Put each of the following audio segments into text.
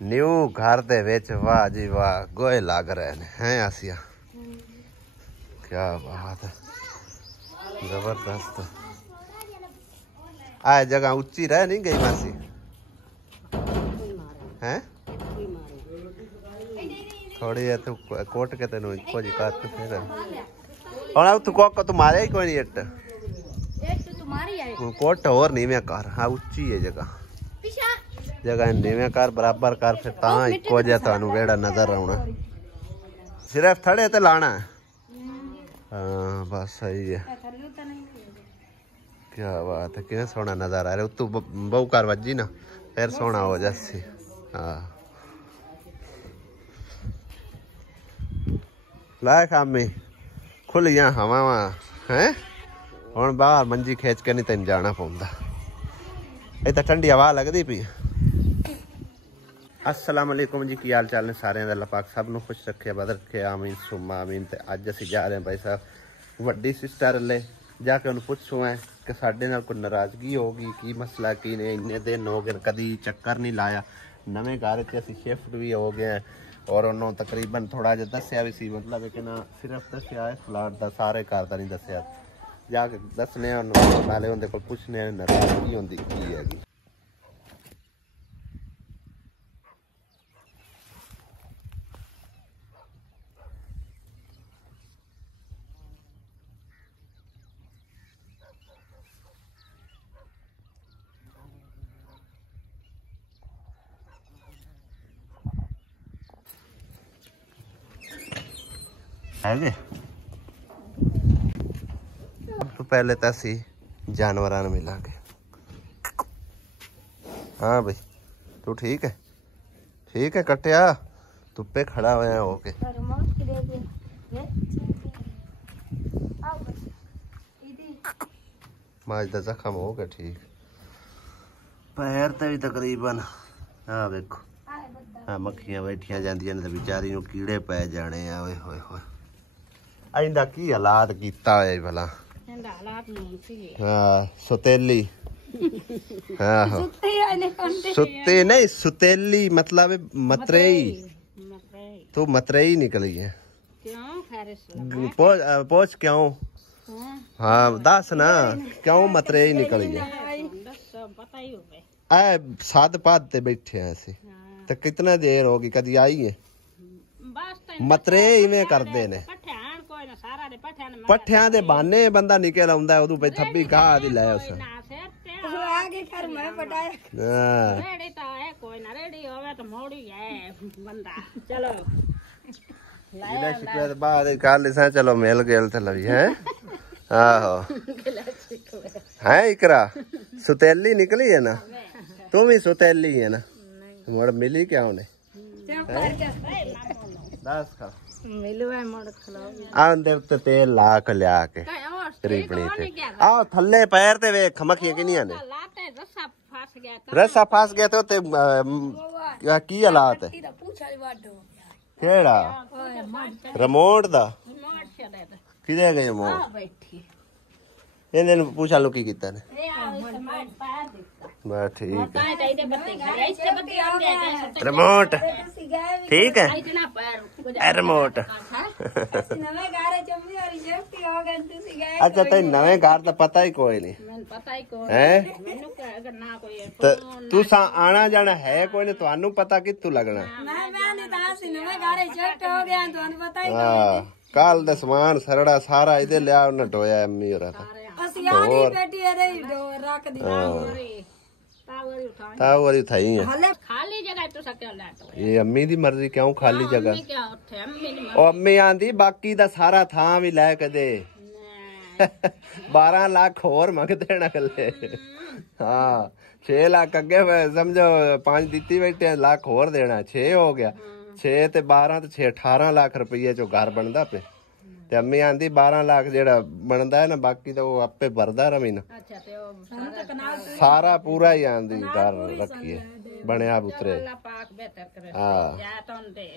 New घर दे विच वाह जी वाह गोए लग रहे हैं आसिया। क्या बात है, जबरदस्त। आ जगह उच्ची रह नहीं गई मासी हैं थोड़ी है तू कोट के तेन इको जी कर फिर और तू को तू मारे ही कोई नहीं इट कोट और नहीं मैं कर। हाँ उच्ची है जगह जगह नीवे कर बराबर कर फिर ता इको जिहा तुहानू वेड़ा नजर आना। सिर्फ थड़े ते लाना है। हाँ बस सही है। क्या बात है, कितना सोना नजारा है। तू बहु कर वजी ना फिर सोना हो जासी। हाँ ला खामी खुलियां हवा हैं हुण बाहर मंजी खींच के नहीं तेन जाना पौंदा। इतना ठंडी हवा लगती पी। अस्सलाम वालेकुम जी, की हाल चाल ने सारे। अल्लाह पाक सब नूं खुश रखे बद रखे आमीन सुम्मा आमीन। ते अज असीं जा रहे हैं भाई साहब वड्डी सिस्टर ले जाके उन्हें पुछो है कि साडे नाल कोई नाराज़गी होगी की मसला की ने। इन्ने दिन हो गए कदी चक्कर नहीं लाया। नवें घर च असीं शिफ्ट भी हो गए हैं और उन्होंने तकरीबन थोड़ा जिहा दस्सिया भी सी, मतलब कि ना सिर्फ दस्सिया इस फ्लैट का सारे घर का नहीं दस्सिया। जाके दसने नाले उन्हें कोल पुछने नाराज़गी होंदी की हैगी। है तो पहले तो असी जानवरां नूं मिलांगे। हाँ भाई तू ठीक है? ठीक है कटिया धुप्पे खड़ा होया होके। माज दा जख्म हो गया ठीक। पैर ते भी तकरीबन हाँ देखो हाँ मक्खियां बैठिया जांदियां ने ते बेचारी नूं कीड़े पै जाने आ। ओए होए होए इंदा की हालात कीता है भला। हाँ सुतेली हाँ सुते नहीं सुतेली मतलब मतरेई। तू मतरेई निकली है पोछ क्यों? हाँ दस ना क्यों मतरेई निकली है? आ साध पाद ते बैठे हैं असी तो कितना देर होगी कदी आई है? मतरे इवें करते ने पट्ठियां दे बहाने बंदा निकल आउंदा उदू पे थब्बी घाह दी लै उस आगे कर मैं पटाया। हां रेडी ता है कोई ना रेडी होवे तो मोड़ी है बंदा चलो लाया शिकवे बाद काल सा चलो मेल गेल थे लवी है। आहो है इकरा सुतेली निकली है ना? तू भी सुतेली है ना? मोड़ मिली क्या उन्हें? दस खा आंदे उत्ते तेल ला के लिया के करीबनी थे आ थल्ले पैर ते वेख मक्खियां किनियां ने। रस्सा फस गया तो ते की हालात है? केड़ा रिमोट दा किदे गए रिमोट? इन्हें पूछा लो की कीता ने। बस ठीक है रिमोट ठीक है रिमोट। अच्छा तेन नवे घर का पता ही कोई नहीं है? तू आना जाना है कोई नहीं तुहानू पता कित्थू लगना? हाँ कल दे समान सरड़ा सारा इधर लिया उन्हें ढोया अम्मी होरा था। तावरी उठाई है खाली जगह तो सके ये अम्मी दी मर्जी क्यों खाली जगह? ओ अम्मी आंदी बाकी दा सारा थां भी लै के दे 12 लाख होर मंगदे न अगले। हाँ 6 लाख अगे समझो 5 दिती बैठे लाख होर देना 6 हो गया 6 ते 12 ते 6 18 लाख रुपये चो घर बनदा पे। ते अम्मी आंदी 12 लाख जेड़ा बनदा है ना बाकी तो वो आपे भरदा रवी ना। सारा पूरा ही आंदी घर रखिए ਬਣਿਆ ਉਤਰੇ ਅੱਲਾ ਪਾਕ ਬਿਹਤਰ ਕਰੇ ਹਾਂ ਜਾ ਤਾਂ ਦੇ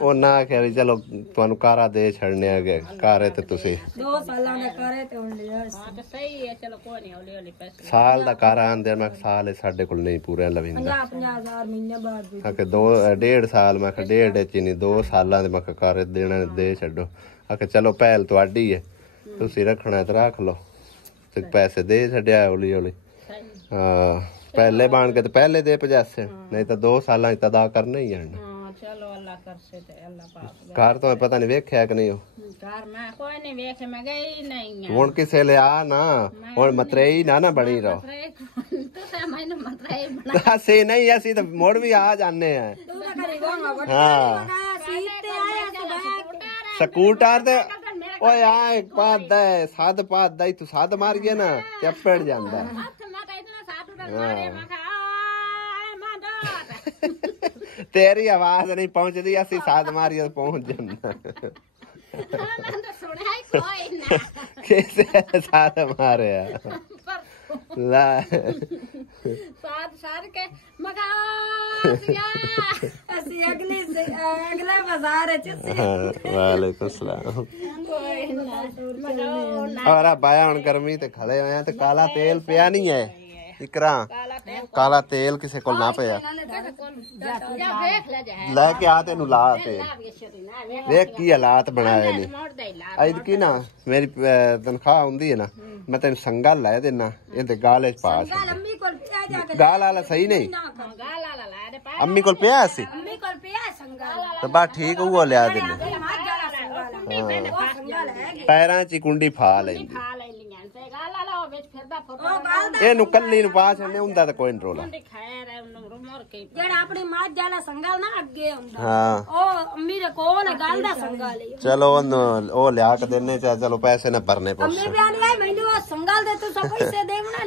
ਉਹ ਨਾ ਆਖਿਆ ਚਲੋ ਤੁਹਾਨੂੰ ਕਾਰਾ ਦੇ ਛੱਡਨੇ ਆਗੇ ਕਾਰੇ ਤੇ ਤੁਸੀਂ 2 ਸਾਲਾਂ ਦਾ ਕਰੇ ਤੇ ਹੁਣ ਲਿਆ ਹਾਂ ਤੇ ਸਹੀ ਹੈ ਚਲੋ ਕੋਈ ਨਹੀਂ ਹੌਲੀ ਹੌਲੀ ਪੈਸੇ ਸਾਲ ਦਾ ਕਾਰਾ ਆਂਦੇ ਮੈਂ ਸਾਲ ਸਾਡੇ ਕੋਲ ਨਹੀਂ ਪੂਰੇ ਲਵਿੰਦਾ 50,000 ਮਹੀਨੇ ਬਾਅਦ ਵੀ ਆ ਕਿ 1.5 ਸਾਲ ਮੈਂ ਕਿਹਾ 1.5 ਚ ਨਹੀਂ 2 ਸਾਲਾਂ ਦੇ ਮੈਂ ਕਿਹਾ ਕਾਰੇ ਦੇਣਾ ਦੇ ਛੱਡੋ ਆ ਕਿ ਚਲੋ ਪਹਿਲ ਤੁਹਾਡੀ ਹੈ ਤੁਸੀਂ ਰੱਖਣਾ ਤੇ ਰੱਖ ਲਓ ਤੇ ਪੈਸੇ ਦੇ ਛੱਡਿਆ ਹੌਲੀ ਹੌਲੀ ਹਾਂ ਪਹਿਲੇ ਬਣ ਕੇ ਤੇ ਪਹਿਲੇ ਦੇ ਪਜਾਸੇ ਨਹੀਂ ਤਾਂ 2 ਸਾਲਾਂ ਚ ਤਾਂ ਅਦਾ ਕਰਨਾ ਹੀ ਹੈ ਹਾਂ ਚਲੋ ਅੱਲਾ ਕਰਸੇ ਤੇ ਅੱਲਾ ਪਾਕ ਘਰ ਤੋਂ ਪਤਾ ਨਹੀਂ ਵੇਖਿਆ ਕਿ ਨਹੀਂ ਉਹ ਘਰ ਮੈਂ ਕੋਈ ਨਹੀਂ ਵੇਖੇ ਮੈਂ ਗਈ ਨਹੀਂ ਆ ਹੁਣ ਕਿਸੇ ਲਿਆ ਨਾ ਹੁਣ ਮਤਰੇਈ ਨਾ ਬਣੀ ਰਹੋ ਤੁਸੀਂ ਮੈਨੂੰ ਮਤਰੇ ਬਣਾ ਅਸੀਂ ਨਹੀਂ ਅਸੀਂ ਤਾਂ ਮੁੜ ਵੀ ਆ ਜਾਂਦੇ ਆ ਤੂੰ ਤਾਂ ਕਰੀ ਗਾਂਗਾ ਹਾਂ ਸੀਟ ਤੇ ਆਇਆ ਤੇ ਸਕੂਟਰ ਤੇ ਓਏ ਆ ਪਾਦਾ ਸੱਦ ਪਾਦਾ ਤੂੰ ਸੱਦ ਮਾਰ ਗਿਆ ਨਾ ਚੱਪੜ ਜਾਂਦਾ ਹੱਥ ਮੈਂ ਤਾਂ ਇਤਨਾ ਸਾਟੂ ਦਾ ਮਾਰੇ ਮੈਂ ਕਹਾ ਮੈਂ ਡਾਟ ਤੇਰੀ ਆਵਾਜ਼ ਨਹੀਂ ਪਹੁੰਚਦੀ ਅਸੀਂ ਸੱਦ ਮਾਰੀਏ ਪਹੁੰਚ ਜਾਂਦਾ ਮੈਂ ਤਾਂ ਸੁਣਿਆ ਹੀ ਕੋਈ ਨਾ ਕਿਸੇ ਸੱਦ ਮਾਰਿਆ ਲੈ ਸਾਧ ਕੇ ਮਗਾ ਅਸੀਂ ਅਗਲੇ ਬਾਜ਼ਾਰ ਚ ਸੀ ਵਾਲੇਕੁਮ ਸਲਾਮ ਕੋਈ ਨਾ ਮਗਾ ਔਰ ਆ ਬਾਇਆ ਹੁਣ ਗਰਮੀ ਤੇ ਖੜੇ ਹੋਏ ਆ ਤੇ ਕਾਲਾ ਤੇਲ ਪਿਆ ਨਹੀਂ ਹੈ ਇਕਰਾ ਕਾਲਾ ਤੇਲ ਕਿਸੇ ਕੋਲ ਨਾ ਪਿਆ ਜਾ ਵੇਖ ਲੈ ਜਾ ਲੈ ਕੇ ਆ ਤੈਨੂੰ ਲਾ ਤੇ ਵੇਖ ਕੀ ਹਾਲਾਤ ਬਣਾਏ ਨੇ ਐਦ ਕੀ ਨਾ ਮੇਰੀ ਤਨਖਾਹ ਹੁੰਦੀ ਹੈ ਨਾ ਮੈਂ ਤੈਨੂੰ ਸੰਗਾ ਲੈ ਦੇਣਾ ਇਹਦੇ ਗਾਲੇ ਚ ਪਾ ਅੰਮੀ ਕੋਲ ਪਿਆ ਜਾ ਕੇ ਗਾਲ ਵਾਲਾ ਸਹੀ ਨਹੀਂ ਗਾਲਾ ਲਾ ਲੈ ਪਾ ਅੰਮੀ ਕੋਲ ਪਿਆ ਸੀ ਅੰਮੀ ਕੋਲ ਪਿਆ ਸੰਗਲ ਤੇ ਬਾ ਠੀਕ ਉਹ ਲਿਆ ਦੇਣਾ ਮਾਰ ਜਾਣਾ ਸੰਗਲ ਉਹ ਸੰਗਲ ਹੈ ਪੈਰਾਂ 'ਚ ਹੀ ਕੁੰਡੀ ਫਾ ਲੈਂਦੀ ਖਾ ਲੈ ਲੀਆਂ ਤੇ ਗਾਲਾ ਲਾ ਵਿੱਚ ਫਿਰਦਾ ਫੋਟੋ ਉਹ ਗੱਲ ਦਾ ਇਹਨੂੰ ਕੱਲੀ ਨੂੰ ਪਾ ਛੱਡਨੇ ਹੁੰਦਾ ਤਾਂ ਕੋਈ ਨੀ ਰੋਲਾ ਦੀ ਖੈਰ ਹੈ ਉਹਨੂੰ ਮਰ ਕੇ ਜਿਹੜਾ ਆਪਣੀ ਮਾਂ ਜਾਲਾ ਸੰਗਲ ਨਾ ਅੱਗੇ ਹੁੰਦਾ ਹਾਂ ਉਹ ਅੰਮੀ ਦੇ ਕੋਲ ਗੱਲ ਦਾ ਸੰਗਲ ਹੈ ਚਲੋ ਉਹਨੂੰ ਉਹ ਲਿਆ ਕੇ ਦੇਣੇ ਚਾ ਚਲੋ ਪੈਸੇ ਨਾ ਭਰਨੇ ਪਉ ਅੰਮੀ ਬਿਆਨ ਗਈ ਮੈਨੂੰ ਉਹ ਸੰਗਲ ਦੇ ਤੂੰ ਸਭ ਪੈਸੇ ਦੇਵਣਾ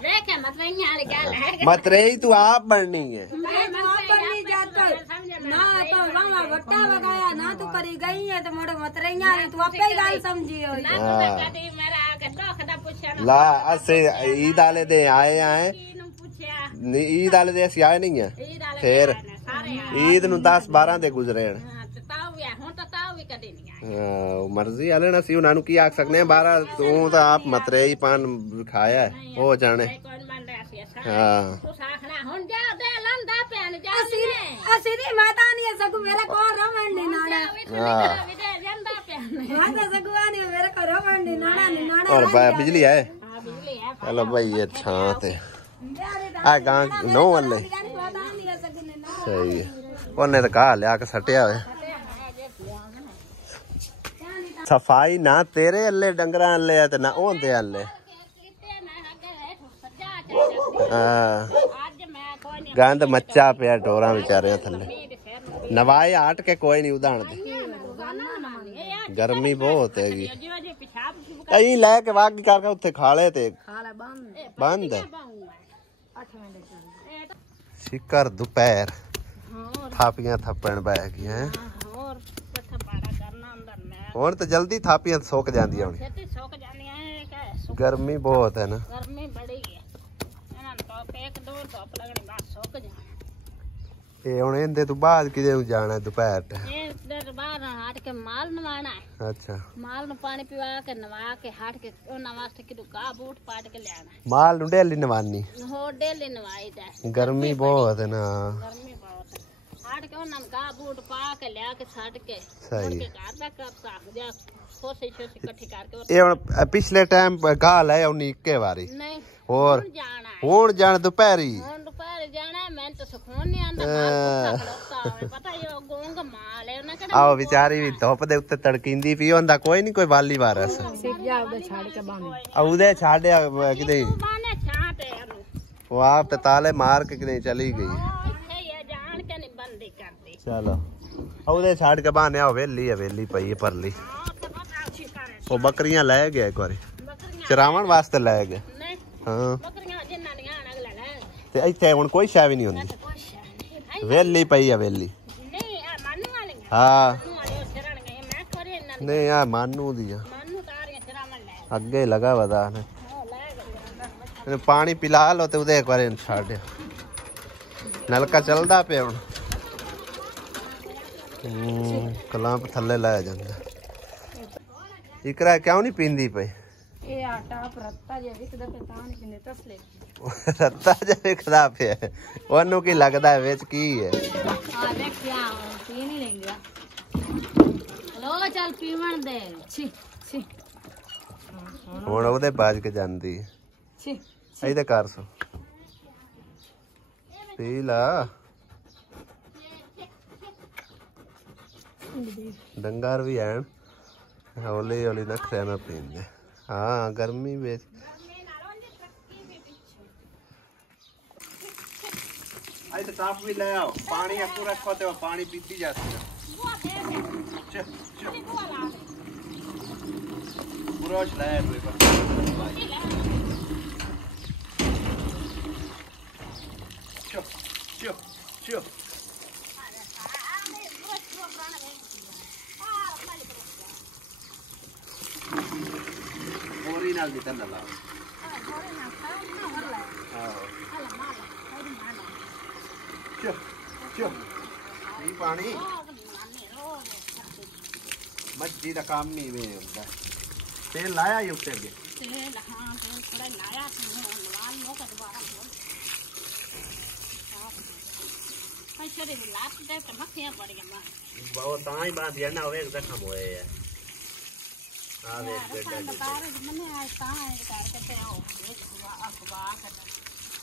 ਵੇਖ ਮਤਲਬ ਯਾਰ ਗੱਲ ਹੈ ਮਤਰੇਈ ਤੂੰ ਆਪ ਬਣਨੀ ਹੈ मैं वहाँ पर नहीं जाता ना तो वहाँ वट्टा वगाया ना तू करी गई है तो मोड़े मतरैया है तू आपे ही गाल समझी हो ਕਦੀ ਮੇਰਾ ਆ ਕੇ ਦੁੱਖ ਦਾ ਪੁੱਛਿਆ ਨਾ ਲਾ ਅਸੀਂ ਈਦ ਵਾਲੇ ਦੇ ਆਏ ਆਏ ਨੂੰ ਪੁੱਛਿਆ ਈਦ ਵਾਲੇ ਦੇ ਅਸੀਂ ਆਏ ਨਹੀਂ ਆ ਇਹ ਵਾਲੇ ਫੇਰ ਸਾਰੇ ਈਦ ਨੂੰ 10 12 ਦੇ ਗੁਜ਼ਰੇ ਹਨ ਹਾਂ ਤੇ ਤਾਉ ਵੀ ਹੁਣ ਤਾਂ ਤਾਉ ਵੀ ਕਦੇ ਨਹੀਂ ਆਏ ਉਹ ਮਰਜ਼ੀ ਵਾਲੇ ਨਾ ਸੀ ਉਹਨਾਂ ਨੂੰ ਕੀ ਆਖ ਸਕਦੇ ਆ 12 ਤੂੰ ਤਾਂ ਆਪ ਮਤਰੇਈ ਪਾਨ ਖਾਇਆ ਹੈ, ਉਹ ਜਾਣੇ ਕੋਈ ਮੰਨਦਾ ਸੀ ਹਾਂ ਤੂੰ ਸਾਖਣਾ ਹੁਣ ਜਾ ਦੇ ਲੰਦਾ ਪੈਣ ਜਾ ਅਸੀਂ नहीं माता नहीं है सकू मेरा को रमन नहीं नाना हाँ। ਵੀ ਦੇ ਜਾਂਦਾ ਪੈਣ माता सकू नहीं मेरे को रमन नहीं नाना नहीं नाना और बिजली है ਆ ਬਿਜਲੀ ਹੈ चलो भाई ये छां ते आ गां नो वाले माता नहीं है सकू ने ना सही है ਉਹਨੇ ਤਾਂ ਘਾਹ ਲਿਆ ਕੇ ਸੱਟਿਆ ਹੋਇਆ ਸਫਾਈ ਨਾ ਤੇਰੇ ਅੱਲੇ ਡੰਗਰਾਂ ਅੱਲੇ ਆ ਤੇ ਨਾ ਉਹਦੇ ਅੱਲੇ ਹਾਂ ਅੱਜ ਮੈਂ ਕੋਈ ਨਹੀਂ ਗੰਦ ਮੱਚਾ ਪਿਆ ਢੋਰਾਂ ਵਿਚਾਰਿਆਂ ਥੱਲੇ ਨਵਾਏ ਹਟ ਕੇ ਕੋਈ ਨਹੀਂ ਉਦਾਣ ਦੇ ਗਰਮੀ ਬਹੁਤ ਹੈਗੀ ਜਿਵੇਂ ਜੇ ਪਿਸ਼ਾਬ ਕਈ ਲੈ ਕੇ ਵਾਗੀ ਕਰਕੇ ਉੱਥੇ ਖਾਲੇ ਤੇ खाला बंद ਬੰਦ ਪਾਉਂਗਾ 8 मिनट ਸਿਕਰ ਦੁਪਹਿਰ ਹੋਰ ਥਾਪੀਆਂ ਥੱਪਣ ਬੈ ਗਈਆਂ ਹੋਰ ਪੱਠਾ ਪਾੜਾ ਕਰਨਾ ਅੰਦਰ ਮੈਂ ਹੁਣ ਤਾਂ ਜਲਦੀ ਥਾਪੀਆਂ ਸੁੱਕ ਜਾਂਦੀਆਂ ਹੁਣ ਛੇਤੀ ਸੁੱਕ ਜਾਂਦੀਆਂ ਹੈ ਕਿ ਗਰਮੀ ਬਹੁਤ ਹੈ ਨਾ ਗਰਮੀ ਬੜੀ ਹੈ ਇਹਨਾਂ ਨੂੰ ਤਾਂ ਇੱਕ ਦੋ ਧੁੱਪ ਲੱਗਣੀ ਬਸ ਸੁੱਕ ਜਾਣਾ ਇਹ ਹੁਣ ਇਹਦੇ ਤੋਂ ਬਾਅਦ ਕਿਤੇ ਨੂੰ ਜਾਣਾ ਦੁਪਹਿਰ ਟਾਈਮ ਇਹ ਦਰ ਬਾਹਰ ਹਟ ਕੇ ਮਾਲ ਨਵਾਣਾ ਹੈ ਅੱਛਾ ਮਾਲ ਨੂੰ ਪਾਣੀ ਪਿਵਾ ਕੇ ਨਵਾ ਕੇ ਹਟ ਕੇ ਉਹਨਾਂ ਵਾਸਤੇ ਕਿਦੋਂ ਕਾ ਬੂਟ ਪਾਟ ਕੇ ਲਿਆਣਾ ਮਾਲ ਨੂੰ ਡੇਲੀ ਨਵਾਨੀ ਹੋਰ ਡੇਲੀ ਨਵਾਈਦਾ ਹੈ। ਗਰਮੀ ਬਹੁਤ ਹੈ ਨਾ ਗਰਮੀ ਬਹੁਤ ਹੈ। ਹਟ ਕੇ ਉਹਨਾਂ ਨੂੰ ਕਾ ਬੂਟ ਪਾ ਕੇ ਲਿਆ ਕੇ ਛੱਡ ਕੇ ਸਹੀ ਕੇ ਘਰ ਦਾ ਕਰਤਾ ਜਾਂ ਖੋਸੇ ਇਕੱਠੀ ਕਰਕੇ ਇਹ ਹੁਣ ਪਿਛਲੇ ਟਾਈਮ ਗਾਹ ਲੈ ਆਉਣੀ ਇੱਕੇ ਵਾਰੀ ਨਹੀਂ ਹੋਰ ਹੁਣ ਜਾਣਾ ਹੈ ਹੁਣ ਜਾਣ ਦੁਪਹਿਰੀ ਹੁਣ ਦੁਪਹਿਰ ਜਾਣਾ ਹੈ, ਮੈਨੂੰ ਤਾਂ ਸੁਖੂਨ ਨਹੀਂ ਆਂਦਾ ਮਾਲ ਖਲੋਤਾ ਹੋਵੇ ਪਤਾ ਹੀ ਉਹ ਗੋਂਗ ਮਾਲ ਹੈ ਉਹਨਾਂ ਕਿਹੜਾ ਆਓ ਵਿਚਾਰੀ ਵੀ ਧੁੱਪ ਦੇ ਉੱਤੇ ਤੜਕਿੰਦੀ ਪਈ ਹੁੰਦਾ ਕੋਈ ਨਹੀਂ ਕੋਈ ਵਾਲੀ ਵਾਰਸ सीख जा उधर छाड़ के बांध ਆ ਉਹਦੇ ਛੱਡਿਆ ਕਿਤੇ ਬਾਨੇ ਛਾਂ ਤੇ ਇਹਨੂੰ ਉਹ ਆਪ ਤੇ ਤਾਲੇ ਮਾਰ ਕੇ ਕਿਤੇ ਚਲੀ ਗਈ ਉਹ ਇੱਥੇ ਹੀ ਹੈ, ਜਾਣ ਕੇ ਨਹੀਂ ਬੰਦੀ ਕਰਦੀ ਚਲੋ ਉਹਦੇ ਛੱਡ ਕੇ ਬਾਹਨੇ ਹਵੇਲੀ ਹਵੇਲੀ ਪਈ ਹੈ ਪਰਲੀ ਹਾਂ ਤੇ ਪਤਾ ਅੱਛੀ ਕਰੇ ਉਹ ਬੱਕਰੀਆਂ ਲੈ ਗਿਆ ਇੱਕ ਵਾਰੀ ਬੱਕਰੀਆਂ ਚਰਾਵਣ ਵਾਸਤੇ ਲੈ ਗਿਆ ਨਹੀਂ ਹਾਂ ਬੱਕਰੀਆਂ ਜਿੰਨਾਂ ਦੀਆਂ ਆਣ ਅਗਲਾ ਲੈ ਤੇ ਇੱਥੇ ਹੁਣ ਕੋਈ ਸ਼ੈ ਵੀ ਨਹੀਂ ਹੁੰਦੀ ਕੁਛ ਨਹੀਂ ਭਾਈ ਵੇਲੀ ਪਈ ਹਵੇਲੀ ਨਹੀਂ ਆ ਮਾਨੂ ਵਾਲੀਆਂ ਹਾਂ ਮਾਨੂ ਵਾਲੇ ਸਿਰਣ ਗਏ ਮੈਂ ਕਰੇ ਇਹਨਾਂ ਨਹੀਂ ਆ ਮਾਨੂ ਦੀ ਆ ਮਾਨੂ ਤਾਰੀਆਂ ਸਿਰਾਂ ਮੈਂ ਲੈ ਅੱਗੇ ਲਗਾ ਵਦਾ ਨੇ ਉਹ ਲੈ ਗਏ पानी पिला लो तो एक बार छाड़ नलका चलता पे हुण कलांप थल्ले लाया जांदा इकरा क्यों नहीं पींदी पई ये आटा रत्ता जे विकदा पे तां नहीं पिंदे तसले रत्ता जे विकदा पे ओनू की लगदा है विच की है हां देख क्या पी नहीं लेंगे लो चल पीवण दे छी छी हुण ओदे बाज के जांदी छी इधर कर सो पी ला डंगार भी हैं हौली हौली नखरे ना पींदे हाँ गर्मी में आई तो टाप भी ले आओ पानी आपको रखो तो पानी पीती जाती है बुराश लाया कोई पर चुप चुप चुप मोरी नाल दी तन्ना ला चुप चुप नहीं पानी मच्छी का काम नहीं वे होता तेल लाया ही उठे गए तेल हां तेल थोड़ा लाया लाल लो का दोबारा बोल पैसे रे लात दे के मक्खियां पड़ गया वो ताई बात है ना वे जख्म होए है आ वे बेटा बाहर मने आज कहां है करते हो अखबार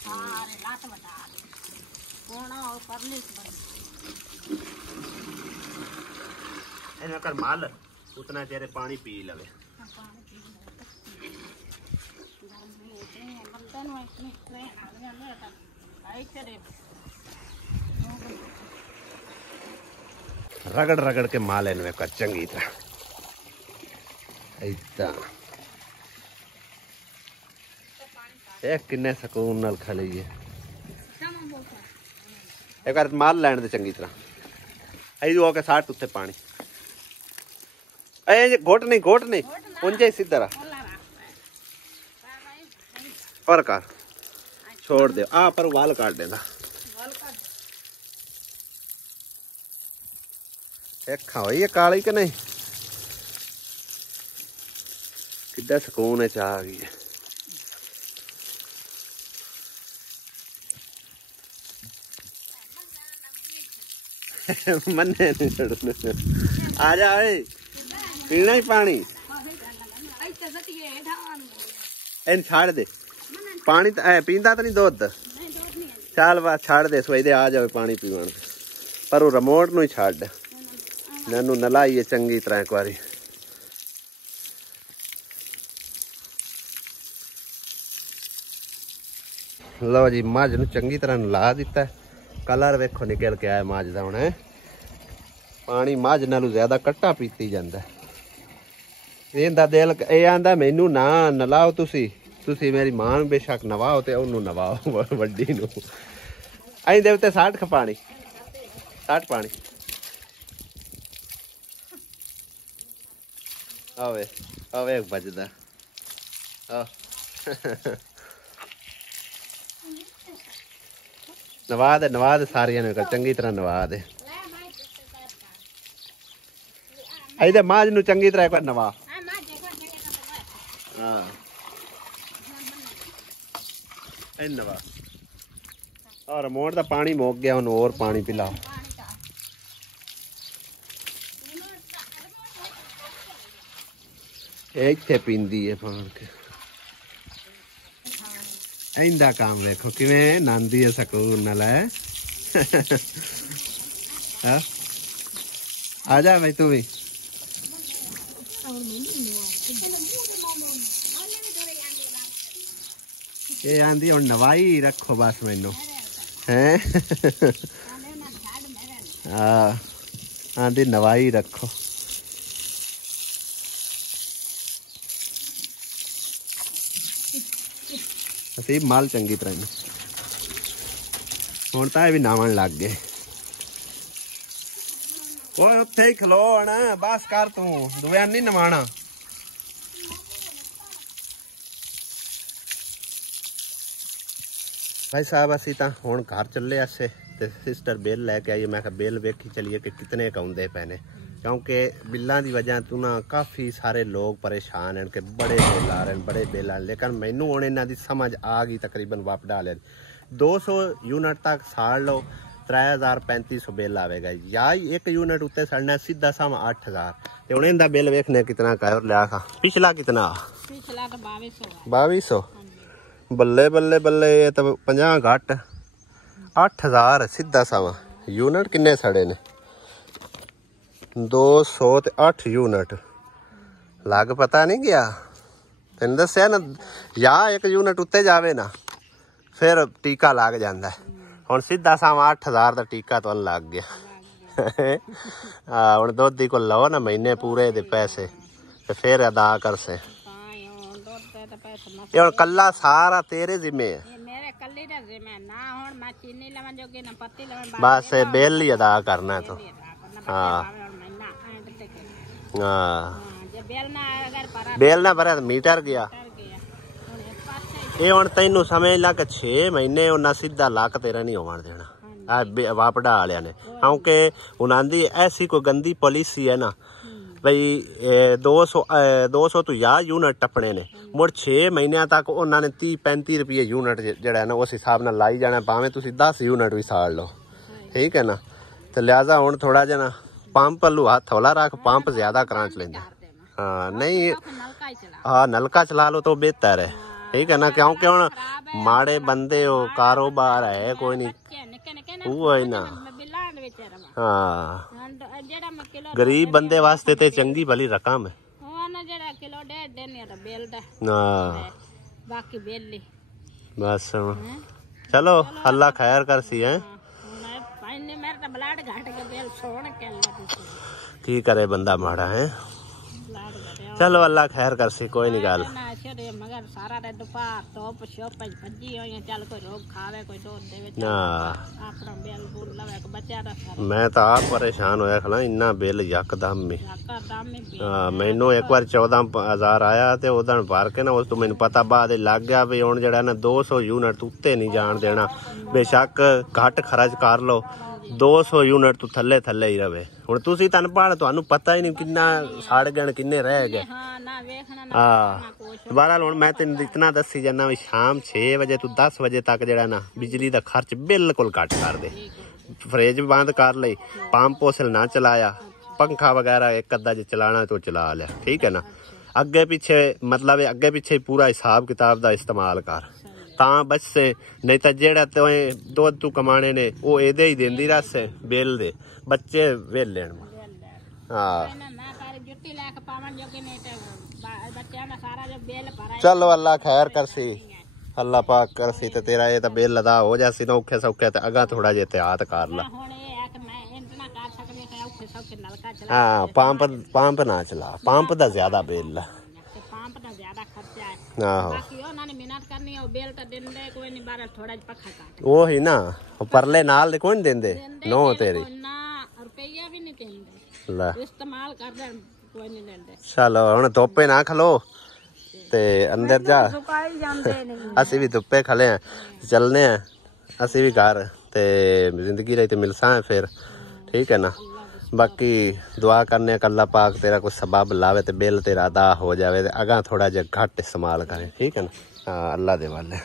हां अरे लात बता कोना और परलिस बन एना कर माल उतना तेरे पानी पी लवे रगड़ रगड़ के माल इनमें कर चंगी तरह ऐसा एक किन्ने सुकून नाल खा लीए एक बार माल लैन दे चंगी तरह आई होके साठ उत्ते पानी ए घोट नहीं उंजे सीधा रहा और कर छोड़ दे आ पर वाल काट देना देखा हो ये काली के नहीं किड्डा सुकून है चाह गई है मन्ने नहीं छड़ने आ जा पीना ही पानी इन छाड़ दे पानी पींदा तो नहीं दूध चल बस छाड़ दे सवेरे आ जाए पानी पीवन पर वो रिमोट नु ही छाड़ नैनू नलाइए चंगी तरह एक बारी लो जी मझ नू चंगी तरह नला दिता कलर वेखो निकल के आया मझ दा हुण पानी मझ नालों ज्यादा कट्टा पीती जांदा ਇਹਦਾ ਦਿਲ ਇਹ ਆਂਦਾ ਮੈਨੂੰ ਨਾ ਨਲਾਓ ਤੁਸੀਂ ਮੇਰੀ ਮਾਂ ਨੂੰ ਬੇਸ਼ੱਕ ਨਵਾਓ ਤੇ ਉਹਨੂੰ ਨਵਾਓ ਵੱਡੀ ਨੂੰ ਐਂ ਦੇ ਉੱਤੇ 60 ਖ ਪਾਣੀ 60 ਪਾਣੀ ਆਵੇ ਵੱਜਦਾ ਆ ਨਵਾ ਦੇ ਸਾਰਿਆਂ ਨੂੰ ਚੰਗੀ ਤਰ੍ਹਾਂ ਨਵਾ ਦੇ ਇਹਦੇ ਮਾਝ ਨੂੰ ਚੰਗੀ ਤਰ੍ਹਾਂ ਇੱਕ ਨਵਾ नवा और रिमोट का पानी मुक गया हूँ और पानी पिला इत्थे पींदी है पान के इंदा काम देखो किवें नांदी है सकून नाल है आ जा भाई तू भी ये आंदी और नवाई रखो बस मैनू है आंदी नवाई रखो असी माल चंगी तरह हुण तां भी नावन लग गए उत्थे ही खलो ना बस कर तू दुआ नहीं नवाना भाई साहब असी तो हुण घर चले असे ते सिस्टर बिल लैके आई। मैं बिल वेखी चलिए कि कितने आउंदे पे ने, क्योंकि बिलों की वजह तो ना काफ़ी सारे लोग परेशान हैं कि बड़े बिल आ रहे हैं, बड़े बिल आ रहे। लेकिन मैनू हुण इन्हां दी समझ आ गई तकरीबन वापडा वाले 200 यूनिट तक साड़ लो 3000-3500 बिल आएगा, या एक यूनिट उत्ते सड़ना सीधा सामा 8000। तो हुण इनका बिल वेखने कितना का लिया खा। पिछला कितना? पिछला तो 2200। 2200 बल्ले बल्ले बल्ले, ये तो 50 घट 8000 सीधा सावा। यूनिट किन्ने सड़े ने? 200 ते 8 यूनिट लग पता नहीं गया। तेन दस्या ना, या एक यूनिट उत्ते जावे ना फिर टीका लग जाता है। हुण सीधा सावा 8000 का टीका तो लग गया। हुण दोधी को लो ना महीने पूरे दे पैसे ते फिर अदा कर से। ये हुण कल्ला सारा तेरे जिम्मे है। मेरे कल्ले दा जिम्मे ना, हुण मैं चीनी लवन जोगे ना पत्ती लवन, बस बिल ही अदा करना है तो। हाँ हाँ, बेल ना भरे तो मीटर गया। ये हुण तैनू समझ ला कि 6 महीने उन्हें सीधा लक तेरा नहीं होवन देना वापडा वालिया ने, क्योंकि उन्होंने ऐसी कोई गंदी पॉलिसी है ना भाई 200 तो या यूनिट टपने ने। मुड़ 6 महीनों तक उन्होंने 30-35 रुपये यूनिट जड़ा है ना उस हिसाब न लाई जाना, भावें तुम 10 यूनिट भी साड़ लो, ठीक है ना। तो लिहाजा हुण थोड़ा जा ना पंप लू हाथ हौला रख, पंप ज्यादा करांच लेंदा। हाँ नहीं, हाँ नलका चला लो तो बेहतर है, ठीक है ना, क्योंकि हुण माड़े बंदे हो, कारोबार है कोई नहीं, वो है ना। हाँ गरीब बंदे वास्ते ते चंगी भली रकम है। बस चलो अल्लाह खैर कर सी है। की करे बंदा माड़ा है, चलो अल्लाह खैर कर सी, कोई नहीं गल। मगर सारा रे दोपहर टॉप शॉप भज्जी होई, चल कोई रोग खावे कोई दूध देवे, अपना बिल बुल लवे को बच्चा दा। मैं तो आप परेशान होया खला, इन्ना बिल यकदम में। हां मैनू एक बार 14000 आया ते ओदन भर के ना उस तो मैनू पता बाद लग गया भी हुण जेड़ा ना 200 यूनिट उत्ते नहीं जान देना। बेशक घट खर्च कर लो, 200 यूनिट तो थले थले ही रहे। हुण तुसी तन पढ़, तुहानू पता ही नहीं किन्ना साड़ गए किन्ने रह गए। हाँ बहरहाल हुण मैं तेन इतना दसी जाना भी शाम 6 बजे तो 10 बजे तक जेड़ा ना बिजली का खर्च बिल्कुल घट कर दे। फ्रिज बंद कर लई, पंप उसल ना चलाया, पंखा वगैरह एक अद्धा जो चलाना तो चला लिया, ठीक है ना। अगे पीछे मतलब अगे पीछे पूरा हिसाब किताब का इस्तेमाल कर तां बच से, नहीं तो जेड़ा तो दुध तू कमाने ने वो एदे ही देंदी रस बिल दे बच्चे वेले। हाँ चलो अल्लाह खैर कर सी, अल्लाह पाक कर सी ते तेरा ये तो बिल अदा हो जासी ना औखे सौखे, ते अगा थोड़ा जे एहतियात कर ला। हाँ पंप ना चला, पंप दा ज्यादा बिल है। वो ही ना परले नाल कोई नहीं देंदे नो तेरी चलो हुण धुप्पे ना खलो ते अंदर जा। असी भी धुप्पे खले हैं, चलने हैं असी भी घर ते जिंदगी रही तो मिलसा है फिर, ठीक है ना। बाकी दुआ करने का अल्लाह पाक तेरा कुछ सबब लावे ते बिल तेरा अदा हो जावे, अगा थोड़ा जा घट इस्तेमाल करें, ठीक है ना। हाँ अल्लाह दे वाले।